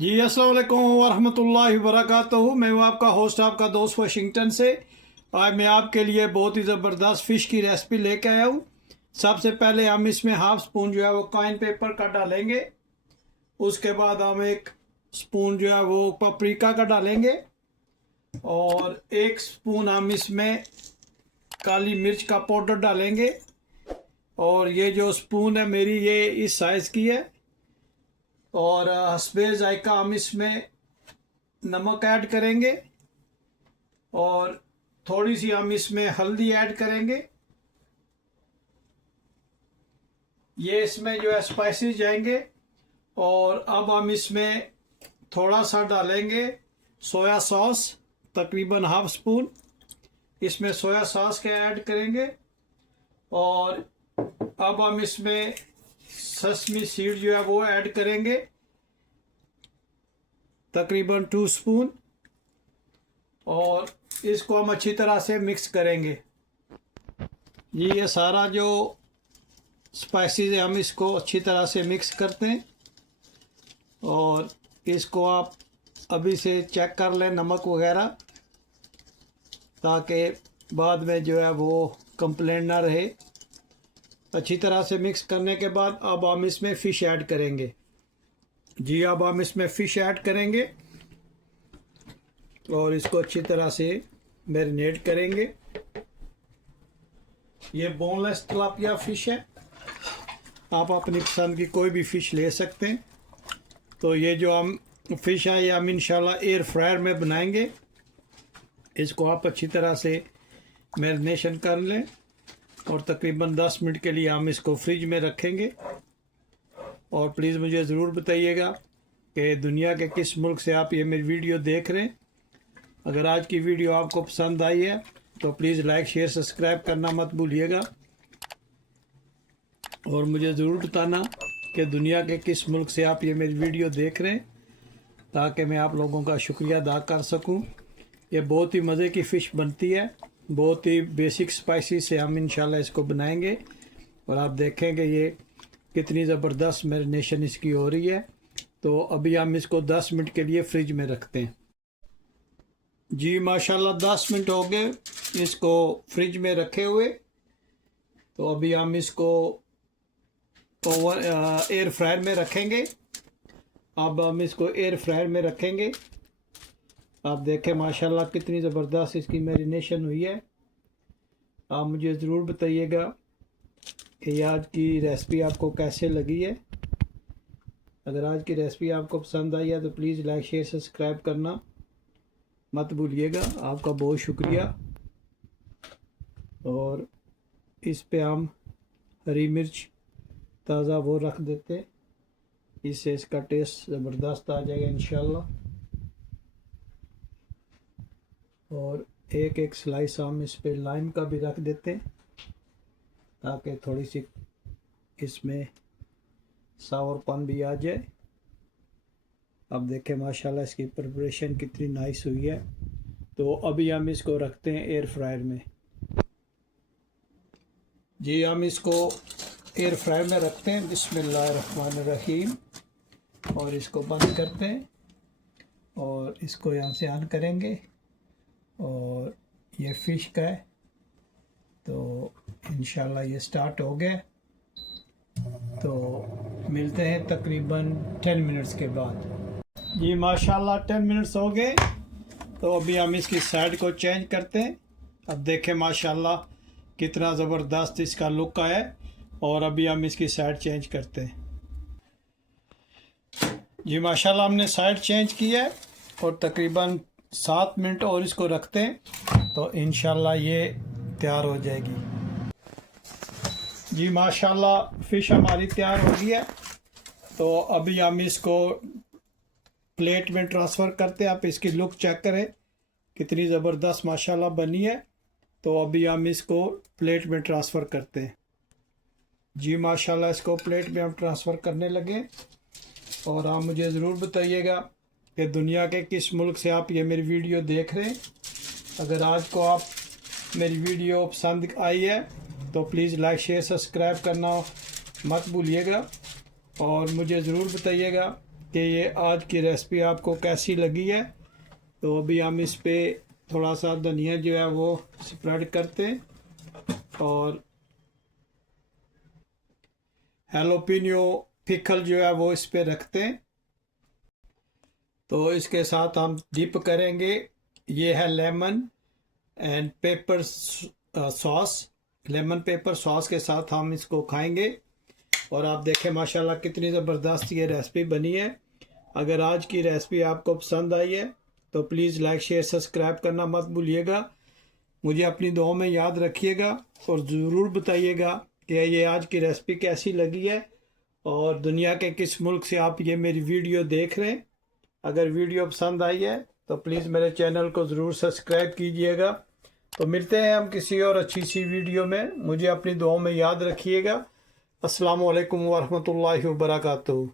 जी अस्सलाम वालेकुम वरहमतुल्लाहि वबरकातुहू। मैं हूँ आपका होस्ट, आपका दोस्त वाशिंगटन से। आज मैं आपके लिए बहुत ही ज़बरदस्त फ़िश की रेसिपी लेके आया हूँ। सबसे पहले हम इसमें हाफ स्पून जो है वो कॉइन पेपर का डालेंगे। उसके बाद हम एक स्पून जो है वो पपरिका का डालेंगे और एक स्पून हम इसमें काली मिर्च का पाउडर डालेंगे। और ये जो स्पून है मेरी, ये इस साइज़ की है। और हस्बे जायका हम इसमें नमक ऐड करेंगे और थोड़ी सी हम इसमें हल्दी ऐड करेंगे। ये इसमें जो है स्पाइसेस जाएंगे। और अब हम इसमें थोड़ा सा डालेंगे सोया सॉस, तकरीबन हाफ स्पून इसमें सोया सॉस के ऐड करेंगे। और अब हम इसमें ससमी सीड जो है वो ऐड करेंगे, तकरीबन 2 स्पून। और इसको हम अच्छी तरह से मिक्स करेंगे। ये सारा जो स्पाइसेस है हम इसको अच्छी तरह से मिक्स करते हैं। और इसको आप अभी से चेक कर लें नमक वगैरह, ताकि बाद में जो है वो कंप्लेंट ना रहे। अच्छी तरह से मिक्स करने के बाद अब हम इसमें फ़िश ऐड करेंगे। जी अब हम इसमें फ़िश ऐड करेंगे और इसको अच्छी तरह से मैरिनेट करेंगे। ये बोनलेस तिलापिया फ़िश है, आप अपनी पसंद की कोई भी फ़िश ले सकते हैं। तो ये जो हम फ़िश है ये हम इंशाल्लाह एयर फ्रायर में बनाएंगे। इसको आप अच्छी तरह से मैरिनेशन कर लें और तकरीबन 10 मिनट के लिए हम इसको फ्रिज में रखेंगे। और प्लीज़ मुझे ज़रूर बताइएगा कि दुनिया के किस मुल्क से आप ये मेरी वीडियो देख रहे हैं। अगर आज की वीडियो आपको पसंद आई है तो प्लीज़ लाइक शेयर सब्सक्राइब करना मत भूलिएगा। और मुझे ज़रूर बताना कि दुनिया के किस मुल्क से आप ये मेरी वीडियो देख रहे हैं, ताकि मैं आप लोगों का शुक्रिया अदा कर सकूं। ये बहुत ही मज़े की फ़िश बनती है, बहुत ही बेसिक स्पाइसी से हम इंशाल्लाह इसको बनाएंगे। और आप देखेंगे ये कितनी ज़बरदस्त मैरिनेशन इसकी हो रही है। तो अभी हम इसको 10 मिनट के लिए फ्रिज में रखते हैं। जी माशाल्लाह 10 मिनट हो गए इसको फ्रिज में रखे हुए। तो अभी हम इसको एयर फ्रायर में रखेंगे। अब हम इसको एयर फ्रायर में रखेंगे। आप देखें माशाल्लाह कितनी ज़बरदस्त इसकी मैरिनेशन हुई है। आप मुझे ज़रूर बताइएगा कि आज की रेसिपी आपको कैसे लगी है। अगर आज की रेसिपी आपको पसंद आई है तो प्लीज़ लाइक शेयर सब्सक्राइब करना मत भूलिएगा। आपका बहुत शुक्रिया। और इस पे हम हरी मिर्च ताज़ा वो रख देते हैं, इससे इसका टेस्ट ज़बरदस्त आ जाएगा इंशाल्लाह। और एक एक स्लाइस हम इस पे लाइम का भी रख देते हैं, ताकि थोड़ी सी इसमें सावरपन भी आ जाए। अब देखें माशाल्लाह इसकी प्रिपरेशन कितनी नाइस हुई है। तो अभी हम इसको रखते हैं एयर फ्रायर में। जी हम इसको एयर फ्रायर में रखते हैं। बिस्मिल्लाहिर्रहमानिर्रहीम। और इसको बंद करते हैं और इसको यहाँ से ऑन करेंगे। और ये फ़िश का है, तो इंशाल्लाह ये स्टार्ट हो गया। तो मिलते हैं तकरीबन 10 मिनट्स के बाद। जी माशाल्लाह 10 मिनट्स हो गए। तो अभी हम इसकी साइड को चेंज करते हैं। अब देखें माशाल्लाह कितना ज़बरदस्त इसका लुक आया है। और अभी हम इसकी साइड चेंज करते हैं। जी माशाल्लाह हमने साइड चेंज किया है और तकरीबन 7 मिनट और इसको रखते हैं, तो इंशाल्लाह ये तैयार हो जाएगी। जी माशाल्लाह फ़िश हमारी तैयार हो गई है। तो अभी हम इसको प्लेट में ट्रांसफ़र करते हैं। आप इसकी लुक चेक करें कितनी ज़बरदस्त माशाल्लाह बनी है। तो अभी हम इसको प्लेट में ट्रांसफ़र करते हैं। जी माशाल्लाह इसको प्लेट में हम ट्रांसफ़र करने लगे। और आप मुझे ज़रूर बताइएगा कि दुनिया के किस मुल्क से आप ये मेरी वीडियो देख रहे हैं। अगर आज को आप मेरी वीडियो पसंद आई है तो प्लीज़ लाइक शेयर सब्सक्राइब करना मत भूलिएगा। और मुझे ज़रूर बताइएगा कि ये आज की रेसिपी आपको कैसी लगी है। तो अभी हम इस पे थोड़ा सा धनिया जो है वो स्प्रेड करते हैं और हैलोपिनियो पिकल जो है वो इस पे रखते हैं। तो इसके साथ हम डिप करेंगे, ये है lemon and paper sauce. Lemon pepper sauce के साथ हम इसको खाएंगे और आप देखें माशाल्लाह कितनी ज़बरदस्त ये रेसिपी बनी है। अगर आज की रेसिपी आपको पसंद आई है तो प्लीज़ लाइक शेयर सब्सक्राइब करना मत भूलिएगा। मुझे अपनी दुआओं में याद रखिएगा और ज़रूर बताइएगा कि ये आज की रेसिपी कैसी लगी है और दुनिया के किस मुल्क से आप ये मेरी वीडियो देख रहे हैं। अगर वीडियो पसंद आई है तो प्लीज़ मेरे चैनल को ज़रूर सब्सक्राइब कीजिएगा। तो मिलते हैं हम किसी और अच्छी सी वीडियो में। मुझे अपनी दुआओं में याद रखिएगा। अस्सलामु अलैकुम वरहमतुल्लाहि वबरकातुहू।